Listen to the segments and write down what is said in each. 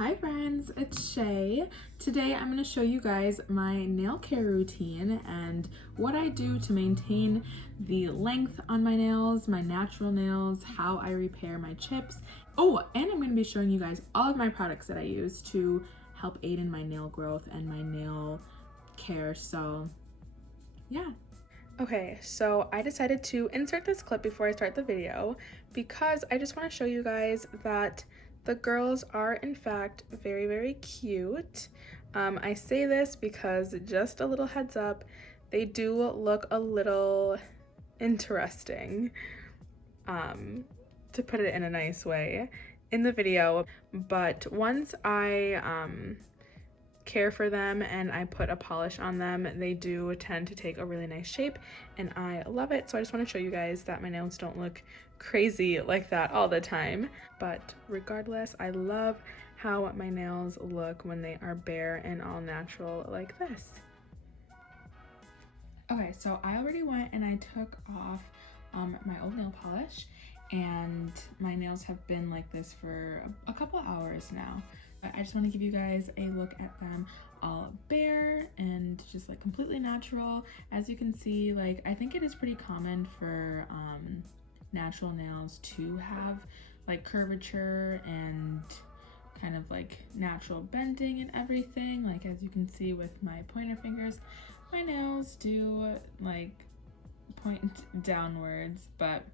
Hi friends, it's Shay. Today I'm going to show you guys my nail care routine and what I do to maintain the length on my nails, my natural nails, how I repair my chips. Oh, and I'm going to be showing you guys all of my products that I use to help aid in my nail growth and my nail care. So yeah. Okay, so I decided to insert this clip before I start the video because I just want to show you guys that the girls are in fact very, very cute. I say this because just a little heads up, they do look a little interesting, to put it in a nice way, in the video. But once I care for them and I put a polish on them, they do tend to take a really nice shape and I love it. So I just want to show you guys that my nails don't look crazy like that all the time. But regardless, I love how my nails look when they are bare and all natural like this. Okay, so I already went and I took off my old nail polish, and my nails have been like this for a couple hours now. But I just want to give you guys a look at them all bare and just like completely natural. As you can see, like I think it is pretty common for natural nails to have like curvature and kind of like natural bending and everything. Like as you can see with my pointer fingers, my nails do like point downwards, but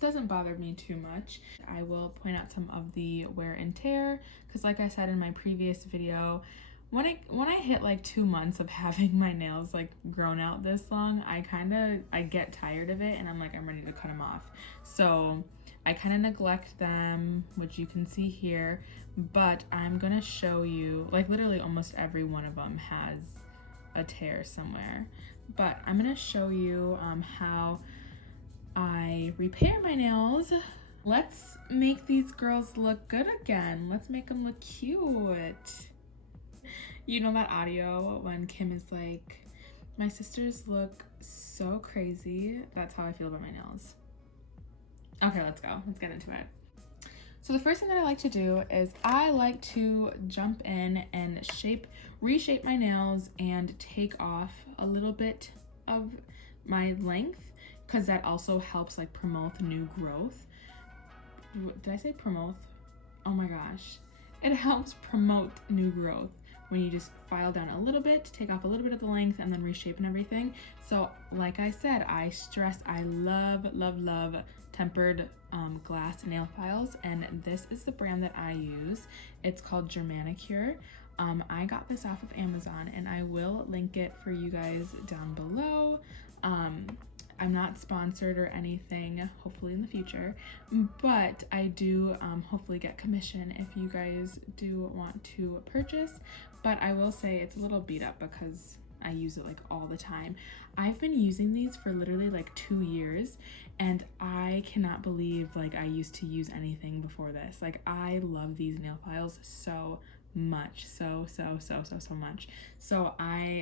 doesn't bother me too much. I will point out some of the wear and tear because like I said in my previous video, when I hit like 2 months of having my nails like grown out this long, I get tired of it and I'm like, I'm ready to cut them off. So I kind of neglect them, which you can see here, but I'm gonna show you, like literally almost every one of them has a tear somewhere, but I'm gonna show you how I repair my nails. Let's make these girls look good again. Let's make them look cute. You know that audio when Kim is like, my sisters look so crazy? That's how I feel about my nails. Okay, let's go. Let's get into it. So the first thing that I like to do is I like to jump in and reshape my nails and take off a little bit of my length, because that also helps like promote new growth. Did I say promote? Oh my gosh. It helps promote new growth when you just file down a little bit, take off a little bit of the length, and then reshape and everything. So like I said, I love, love, love tempered glass nail files, and this is the brand that I use. It's called GERMANIKURE. I got this off of Amazon and I will link it for you guys down below. I'm not sponsored or anything, hopefully in the future, but I do hopefully get commission if you guys do want to purchase. But I will say it's a little beat up because I use it like all the time. I've been using these for literally like 2 years and I cannot believe like I used to use anything before this. Like I love these nail files so much, so much. So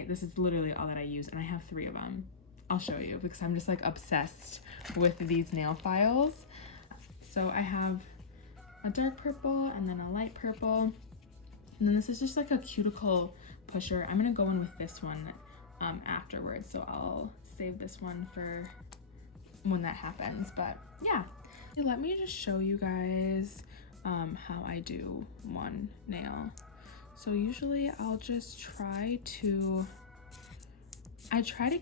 this is literally all that I use, and I have 3 of them. I'll show you because I'm just like obsessed with these nail files. So I have a dark purple and then a light purple, and then this is just like a cuticle pusher. I'm gonna go in with this one afterwards, so I'll save this one for when that happens. But yeah, let me just show you guys how I do one nail. So usually I'll just try to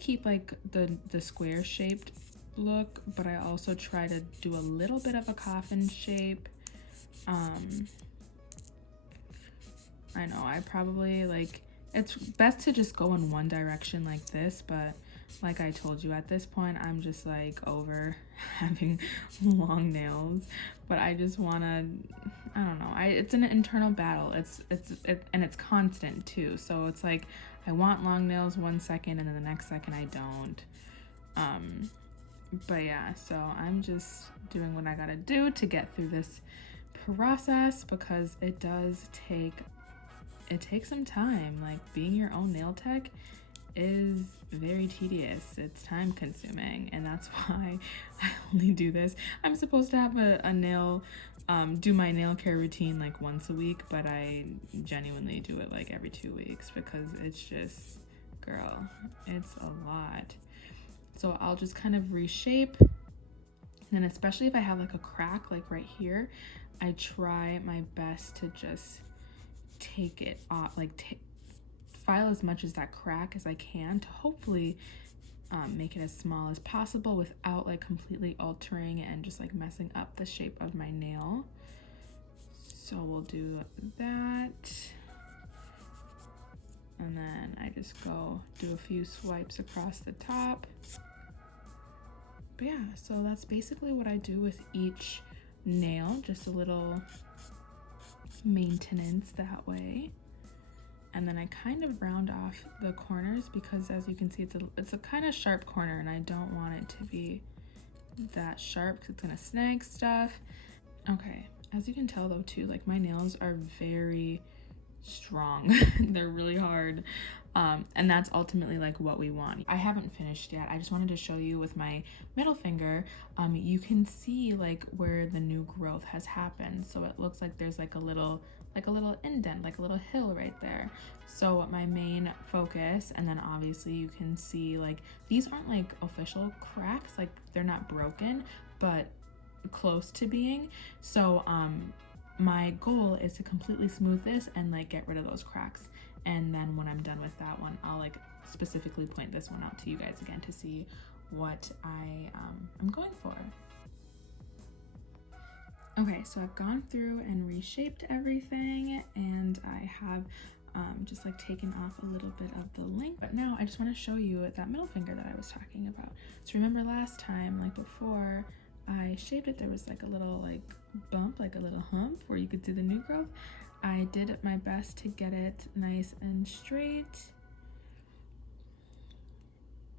keep like the square shaped look, but I also try to do a little bit of a coffin shape. I know I probably like, it's best to just go in one direction like this, but like I told you, at this point I'm just like over having long nails, but I just wanna, I don't know, it's an internal battle. And it's constant too, so it's like I want long nails 1 second and then the next second I don't. But yeah, so I'm just doing what I gotta do to get through this process because it takes some time. Like being your own nail tech is very tedious. It's time consuming, and that's why I only do this. I'm supposed to have a nail, do my nail care routine like once a week, but I genuinely do it like every 2 weeks because it's just, girl, it's a lot. So I'll just kind of reshape. And especially if I have like a crack like right here, I try my best to just take it off, like file as much as that crack as I can to hopefully make it as small as possible without like completely altering and just like messing up the shape of my nail. So we'll do that. And then I just go do a few swipes across the top. But yeah, so that's basically what I do with each nail, just a little maintenance that way. And then I kind of round off the corners because, as you can see, it's a kind of sharp corner, and I don't want it to be that sharp because it's gonna snag stuff. Okay, as you can tell though too, like my nails are very strong. They're really hard, and that's ultimately like what we want. I haven't finished yet. I just wanted to show you with my middle finger. You can see like where the new growth has happened, so it looks like there's like a little indent, like a little hill right there. So my main focus, and then obviously you can see like these aren't like official cracks, like they're not broken, but close to being. So my goal is to completely smooth this and like get rid of those cracks. And then when I'm done with that one, I'll like specifically point this one out to you guys again to see what I'm going for. Okay, so I've gone through and reshaped everything, and I have just like taken off a little bit of the length. But now I just want to show you that middle finger that I was talking about. So remember last time, like before I shaped it, there was like a little like bump, like a little hump where you could see the new growth. I did my best to get it nice and straight.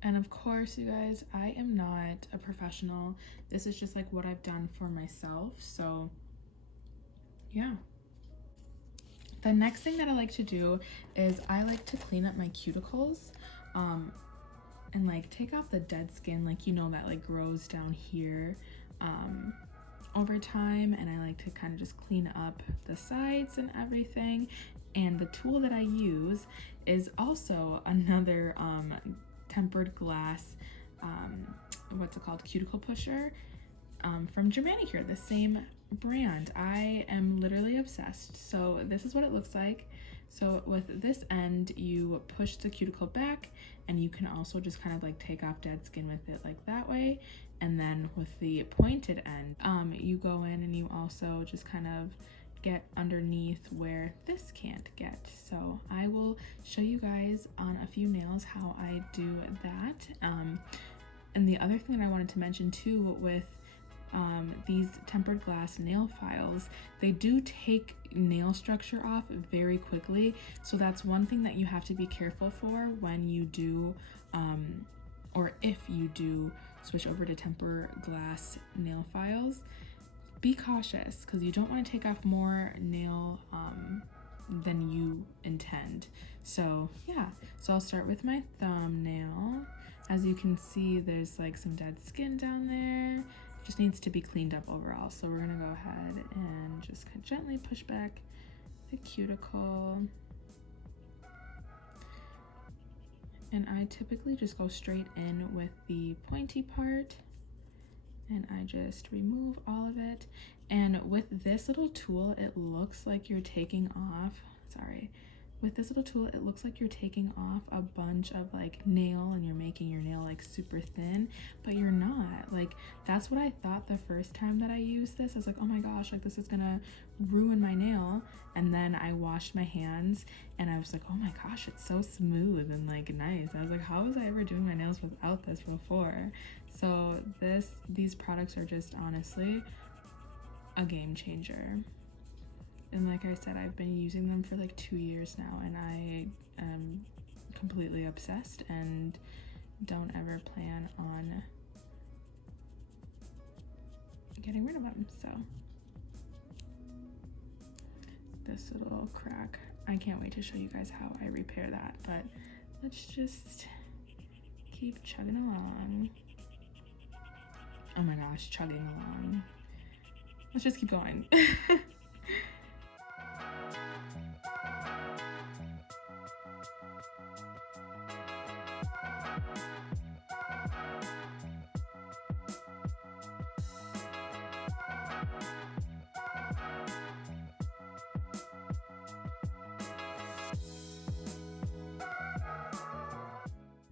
And of course, you guys, I am not a professional. This is just like what I've done for myself. So yeah. The next thing that I like to do is I like to clean up my cuticles and like take off the dead skin, like, you know, that like grows down here over time. And I like to kind of just clean up the sides and everything. And the tool that I use is also another tempered glass, what's it called, cuticle pusher from GERMANIKURE, the same brand. I am literally obsessed. So this is what it looks like. So with this end, you push the cuticle back, and you can also just kind of like take off dead skin with it like that way. And then with the pointed end, you go in and you also just kind of get underneath where this can't get. So I will show you guys on a few nails how I do that. And the other thing that I wanted to mention too with these tempered glass nail files, they do take nail structure off very quickly. So that's one thing that you have to be careful for when you do, or if you do switch over to tempered glass nail files. Be cautious because you don't want to take off more nail than you intend. So yeah, so I'll start with my thumbnail. As you can see, there's like some dead skin down there. It just needs to be cleaned up overall. So we're gonna go ahead and just gently push back the cuticle. And I typically just go straight in with the pointy part. And I just remove all of it. And with this little tool, it looks like you're taking off, with this little tool, it looks like you're taking off a bunch of like nail, and you're making your nail like super thin, but you're not. Like, that's what I thought the first time that I used this. I was like, oh my gosh, like this is gonna ruin my nail. And then I washed my hands and I was like, oh my gosh, it's so smooth and like nice. I was like, how was I ever doing my nails without this before? So these products are just honestly a game changer. And like I said, I've been using them for like 2 years now, and I am completely obsessed and don't ever plan on getting rid of them. So this little crack, I can't wait to show you guys how I repair that, but let's just keep chugging along. Oh my gosh, chugging along. Let's just keep going.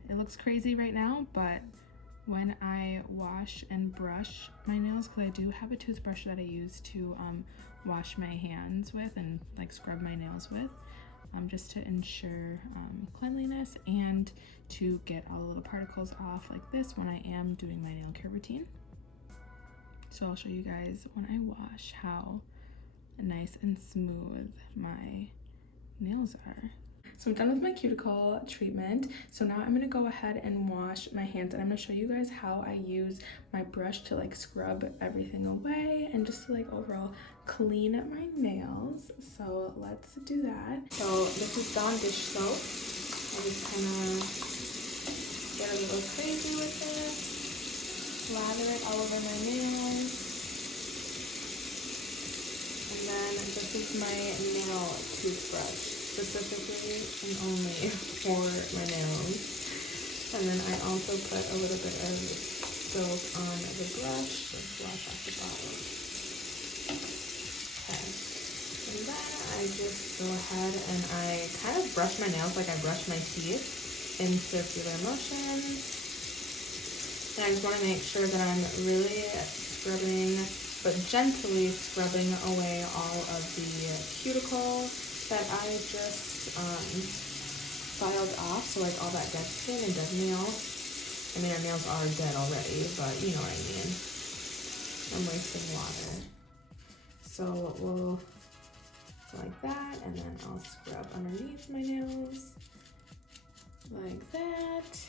It looks crazy right now, but when I wash and brush my nails, because I do have a toothbrush that I use to wash my hands with and like scrub my nails with, just to ensure cleanliness and to get all of the particles off like this when I am doing my nail care routine. So I'll show you guys when I wash how nice and smooth my nails are. So I'm done with my cuticle treatment. So now I'm gonna go ahead and wash my hands, and I'm gonna show you guys how I use my brush to like scrub everything away and just to like overall clean my nails. So let's do that. So this is Dawn dish soap. I just kind of get a little crazy with it, lather it all over my nails. And then this is my nail toothbrush, specifically and only for my nails. And then I also put a little bit of soap on the brush, just wash off the bottom. Okay. And then I just go ahead and I kind of brush my nails like I brush my teeth in circular motions. And I just want to make sure that I'm really scrubbing, but gently scrubbing away all of the cuticles that I just filed off, so like all that dead skin and dead nail. I mean, our nails are dead already, but you know what I mean. I'm wasting water. So we'll go like that, and then I'll scrub underneath my nails like that.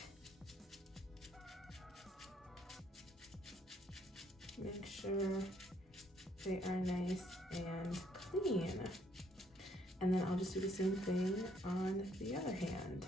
Make sure they are nice and clean. And then I'll just do the same thing on the other hand.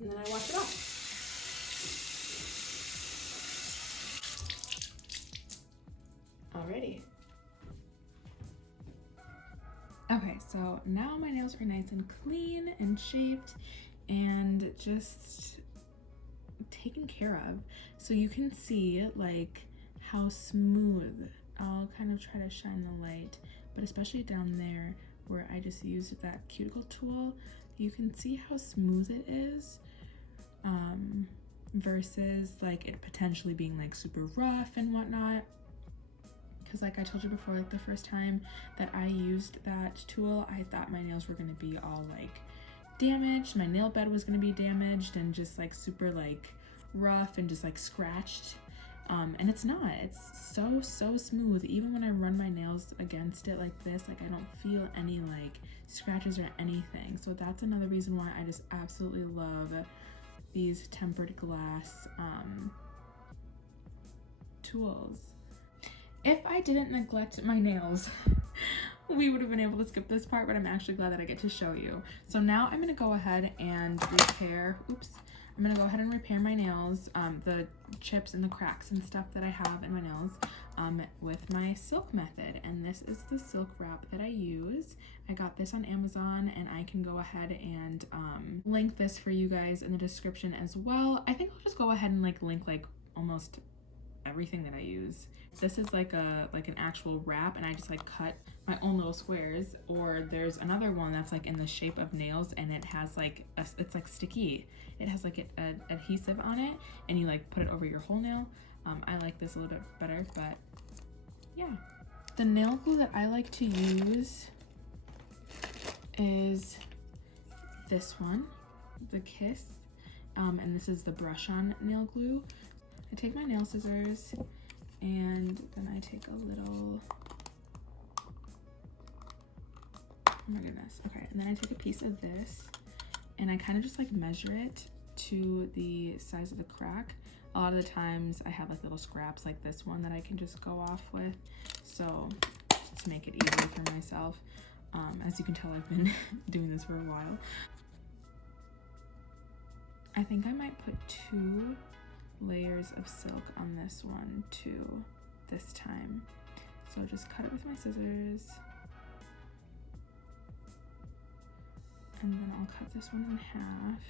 And then I wash it off. Alrighty. Okay, so now my nails are nice and clean and shaped and just taken care of. So you can see like how smooth. I'll kind of try to shine the light, but especially down there where I just used that cuticle tool, you can see how smooth it is. Versus like it potentially being like super rough and whatnot. Because like I told you before, like the first time that I used that tool, I thought my nails were going to be all like damaged. My nail bed was going to be damaged and just like super like rough and just like scratched. And it's not. It's so smooth. Even when I run my nails against it like this, like I don't feel any like scratches or anything. So that's another reason why I just absolutely love these tempered glass tools. If I didn't neglect my nails, we would have been able to skip this part, but I'm actually glad that I get to show you. So now I'm gonna go ahead and repair, I'm gonna go ahead and repair my nails, the chips and the cracks and stuff that I have in my nails with my silk method. And this is the silk wrap that I use. I got this on Amazon, and I can go ahead and link this for you guys in the description as well. I think I'll just go ahead and like link like almost everything that I use. This is like an actual wrap, and I just like cut my own little squares. Or there's another one that's like in the shape of nails, and it has like it's like sticky. It has like an adhesive on it, and you like put it over your whole nail. I like this a little bit better, but yeah. The nail glue that I like to use is this one, the Kiss, and this is the brush on nail glue. I take my nail scissors and then I take a little, oh my goodness, okay, and then I take a piece of this and I kind of just like measure it to the size of the crack. A lot of the times I have like little scraps like this one that I can just go off with, so just to make it easier for myself. As you can tell, I've been doing this for a while. I think I might put 2 layers of silk on this one too this time. So just cut it with my scissors. And then I'll cut this one in half.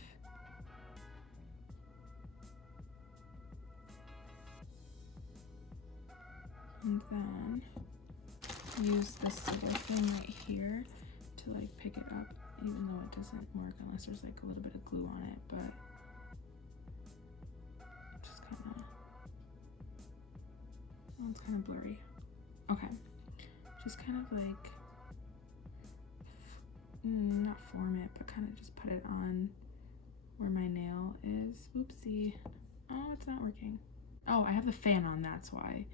And then use this silver thing right here to like pick it up, even though it doesn't work unless there's like a little bit of glue on it, but just kind of, oh, it's kind of blurry. Okay, just kind of like, not form it, but kind of just put it on where my nail is. Oopsie. Oh, it's not working. Oh, I have the fan on, that's why.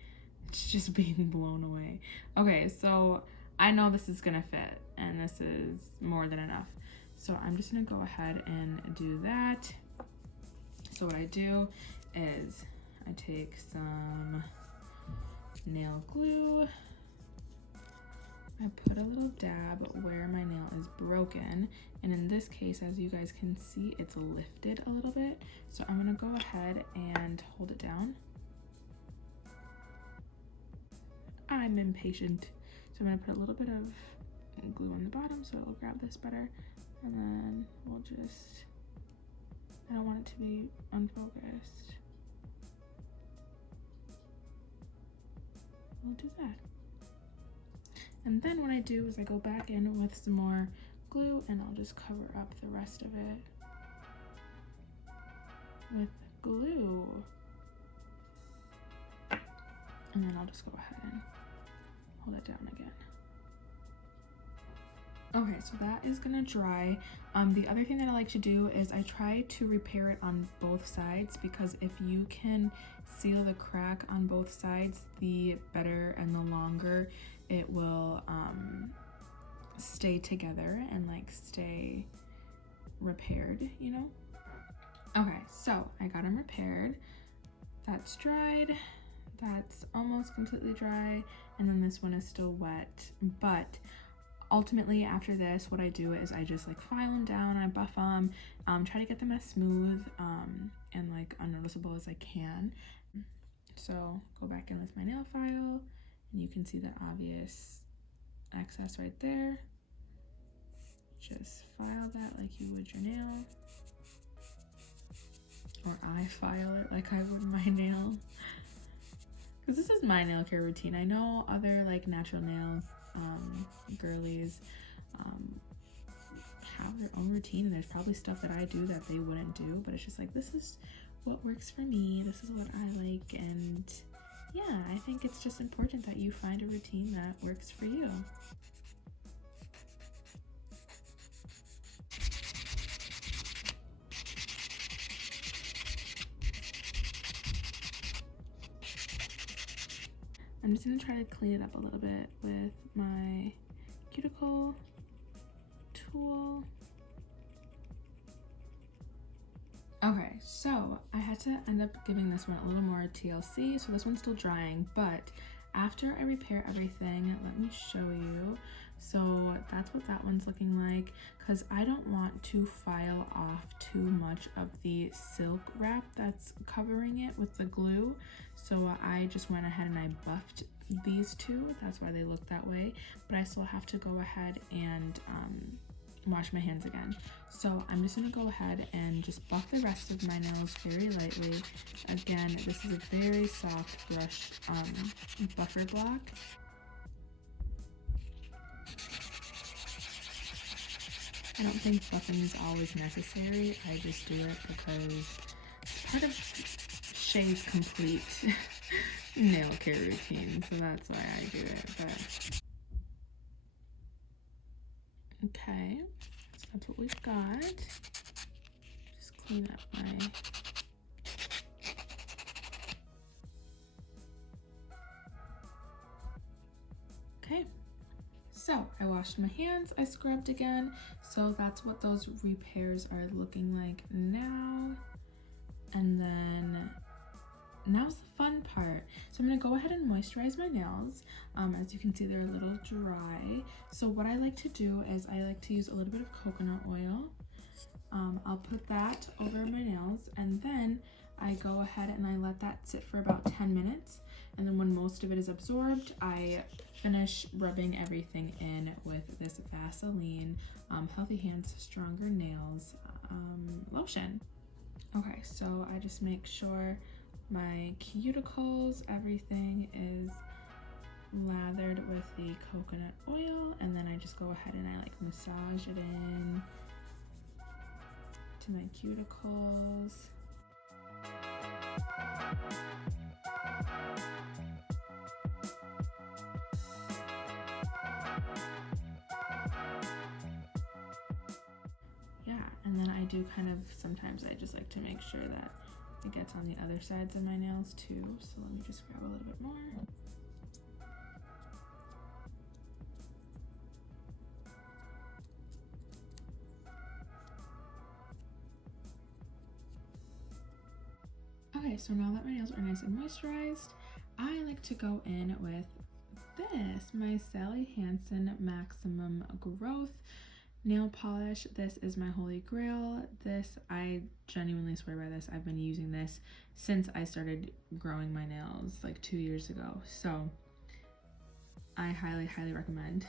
It's just being blown away. Okay, so I know this is gonna fit and this is more than enough. So I'm just gonna go ahead and do that. So what I do is I take some nail glue. I put a little dab where my nail is broken. And in this case, as you guys can see, it's lifted a little bit. So I'm gonna go ahead and hold it down. I'm impatient. So I'm gonna put a little bit of glue on the bottom so it'll grab this better. And then we'll just, I don't want it to be unfocused. We'll do that. And then what I do is I go back in with some more glue and I'll just cover up the rest of it with glue. And then I'll just go ahead and hold it down again. Okay, so that is gonna dry. The other thing that I like to do is I try to repair it on both sides, because if you can seal the crack on both sides, the better and the longer it will stay together and like stay repaired, you know? Okay, so I got them repaired. That's dried. That's almost completely dry, and then this one is still wet. But ultimately after this, what I do is I just like file them down, I buff them, try to get them as smooth and like unnoticeable as I can. So go back in with my nail file and you can see the obvious excess right there. Just file that like you would your nail, or I file it like I would my nail. Because this is my nail care routine. I know other like natural nail girlies have their own routine, and there's probably stuff that I do that they wouldn't do, but it's just like, this is what works for me, this is what I like, and yeah, I think it's just important that you find a routine that works for you. I'm just gonna try to clean it up a little bit with my cuticle tool. Okay, so I had to end up giving this one a little more TLC, so this one's still drying, but after I repair everything, let me show you. So that's what that one's looking like, because I don't want to file off too much of the silk wrap that's covering it with the glue. So I just went ahead and I buffed these two. That's why they look that way, but I still have to go ahead and wash my hands again. So I'm just gonna go ahead and just buff the rest of my nails very lightly. Again, this is a very soft brush buffer block. I don't think buffing is always necessary. I just do it because it's part of Shay's complete nail care routine, so that's why I do it. But Okay, so that's what we've got. Just clean up my... Okay, so I washed my hands, I scrubbed again, so that's what those repairs are looking like now. And then now's the fun part. So I'm gonna go ahead and moisturize my nails. As you can see, they're a little dry. So what I like to do is I like to use a little bit of coconut oil. I'll put that over my nails, and then I go ahead and I let that sit for about 10 minutes. And then when most of it is absorbed, I finish rubbing everything in with this Vaseline Healthy Hands, Stronger Nails lotion. Okay, so I just make sure my cuticles, everything is lathered with the coconut oil, and then I just go ahead and I like massage it in to my cuticles. Yeah, and then I do kind of, sometimes I just like to make sure that it gets on the other sides of my nails too. So let me just grab a little bit more. Okay, so now that my nails are nice and moisturized, I like to go in with this, my Hansen Maximum Growth nail polish. This is my holy grail. This, I genuinely swear by this. I've been using this since I started growing my nails like 2 years ago. So I highly, highly recommend.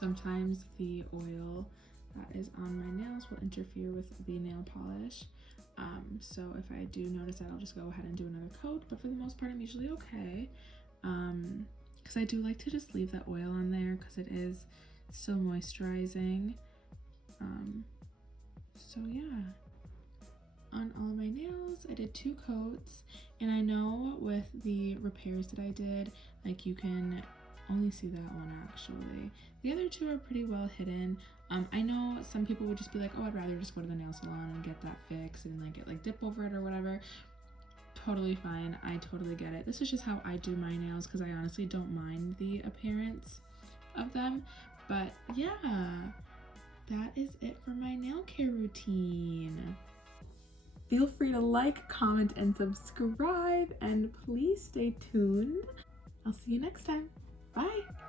Sometimes the oil that is on my nails will interfere with the nail polish. So if I do notice that, I'll just go ahead and do another coat, but for the most part I'm usually okay. Because I do like to just leave that oil on there because it is still moisturizing. So yeah, on all of my nails I did 2 coats, and I know with the repairs that I did, like you can only see that one actually. The other 2 are pretty well hidden. I know some people would just be like, oh, I'd rather just go to the nail salon and get that fixed and like get like dip over it or whatever. Totally fine. I totally get it. This is just how I do my nails because I honestly don't mind the appearance of them. But yeah, that is it for my nail care routine. Feel free to like, comment, and subscribe, and please stay tuned. I'll see you next time. Bye.